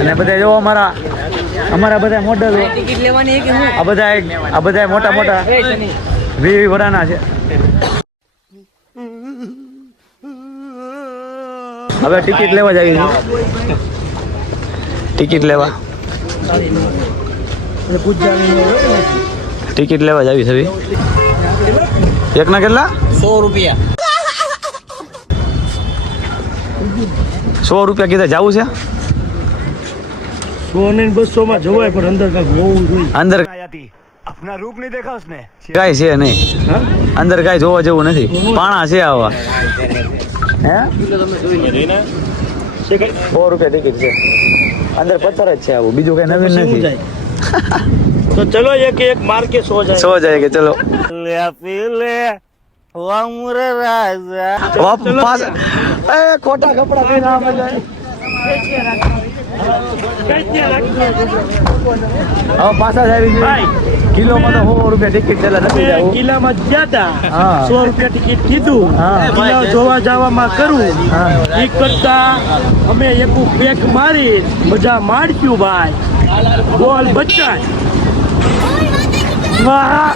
અને બધા જો અમારા બધા મોડલ ટિકિટ લેવાની કે આ બધા મોટા મોટા 20 વરાના છે. હવે ટિકિટ લેવા જ આવી ટિકિટ લેવા જ આવી છે. એકના કેટલા 100 રૂપિયા 100 રૂપિયા કીધા જવું છે 100 ને 200 માં જવાય પણ અંદર કાંઈક હોવું જોઈએ. અંદર अपना रूप नहीं देखा उसने કાંઈ છે નહીં અંદર કાંઈ જોવા જેવું નથી. પાણા છે આવા હે 100 રૂપિયા ટિકિટ છે. અંદર પથ્થર જ છે આવું બીજું કઈ નવીન નથી. तो चलो एक एक मार के सो जाए. સો જાય કે ચલો ખોટા કપડા પહેરીને આમ જાય. હવે પાછા જ આવી જાય. કિલોમાં તો 100 રૂપિયા ટિકિટ છેલ્લા નથી જવું. કિલ્લામાં ગયા હતા હા. 100 રૂપિયા ટિકિટ કીધું. કિલ્લા જોવા જવામાં કરું ઈ કરતા અમે એક પેક મારી મજા માણ્યું ભાઈ. બોલ બચ્ચા વાહ